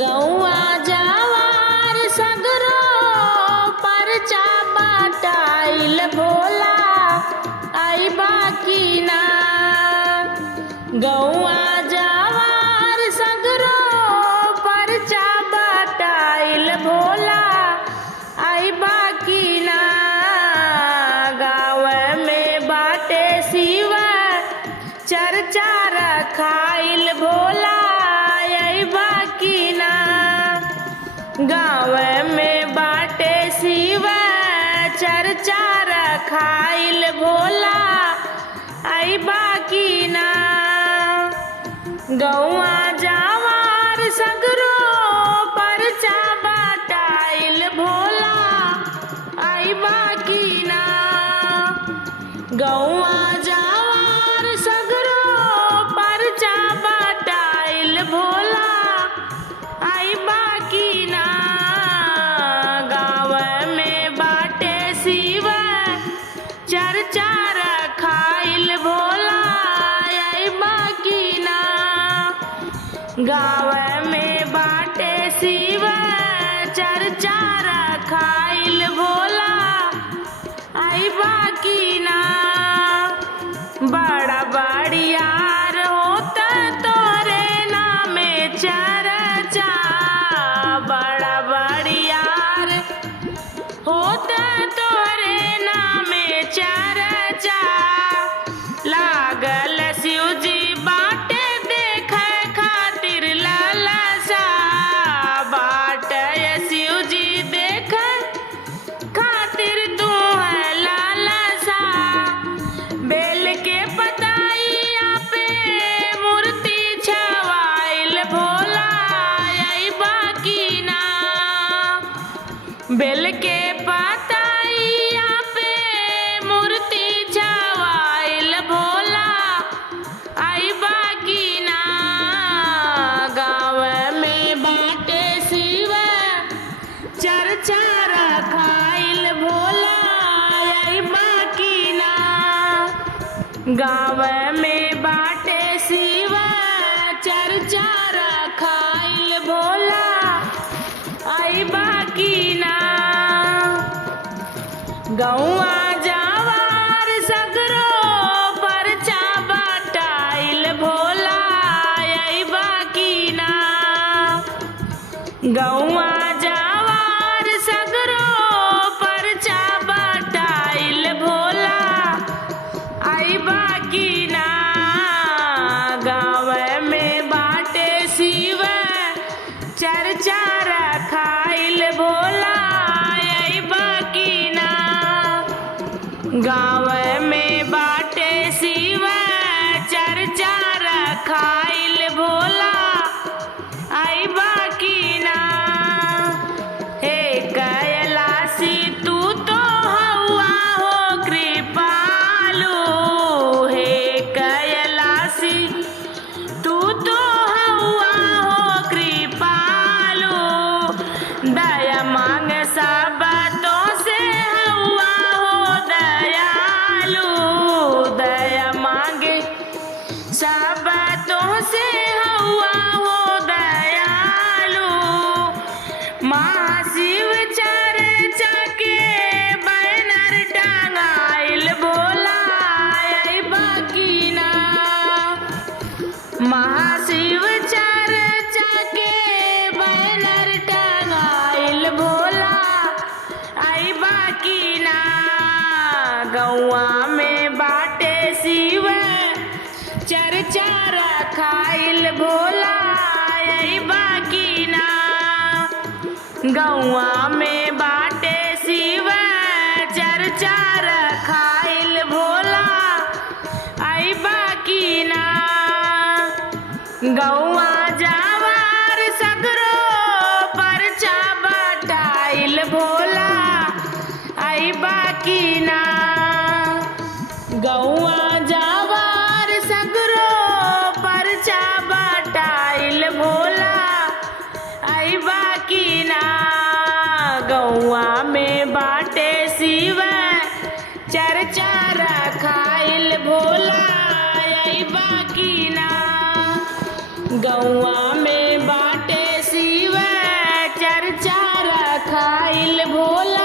गौआ जवार सगरो परचा बाटाइल भोला आई बाकी ना। गौआ जवार सगरो परचा बाटाइल भोला आई बाकी ना। गाँव में बाटे शिवा चर्चा रखाइल भोला आई बाकी ना। गाँव में बाटे शिवा चर्चा रखाइल भोला आई बाकी ना। गौआ जवार सगरो परचा बाटाइल भोला आई बाकी ना। गौआ जवार सगरो परचा बाटाइल भोला आई बाकी ना। गाँव में बाटे शिवा चर्चा रखाइल भोला आई बाकी ना। गाँव में बाटे शिवा चर्चा रखाइल भोला आई बाकी ना। बड़ा बड़ियार होता तोरे नामे चर्चा। बड़ा बड़ियार होता तोरे नामे चर्चा। लागल शिवजी बाटे देखे खातिर लालसा। बाटे शिवजी देखे खातिर तू है लालसा। बेल के पताइया पे मूर्ति छवाइल भोला आई बाकी ना। बेल के पताइया पे मूर्ति छवाइल भोला आई बाकी ना। गाँव में बाटे शिवा चर्चा रखाइल भोला आई बाकी ना। गाँव में बाटे शिवा चर्चा रखाइल भोला आई बाकी ना। गौआ जवार सगरो परचा बाटाइल भोला आई बाकी ना। गौआ जवार सगरो परचा बाटाइल भोला आई बाकी ना। गाँव में बाटे शिवा चर्चा रखाइल भोला आई बाकी ना। गाँव में बाटे शिवा चर्चा रखाइल भोला आई बाकी ना। हे कैलाशी तू तो हौआ हो कृपालु। हे कैलाशी तू तो हौआ हो कृपालु। दया मांग सब तो से हौआ हो दयालु। दया मांगे सब तो से हौआ हो दयालु। महाशिव चर्चा के बैनर टांगाइल भोला आई बाकी ना। महाशिव चर्चा के बैनर टांगाइल भोला आई बाकी ना। गौआ में बाटे शिवा चर्चा रखाइल भोला आई बाकी ना। गौआ में बाटे शिवा चर्चा रखाइल भोला आई बाकी ना। गौआ जवार सगरो परचा बाटाइल भोला आई बाकी ना। गौआ जवार सगरो परचा बाटाइल भोला आई बाकी ना। रखाइल भोला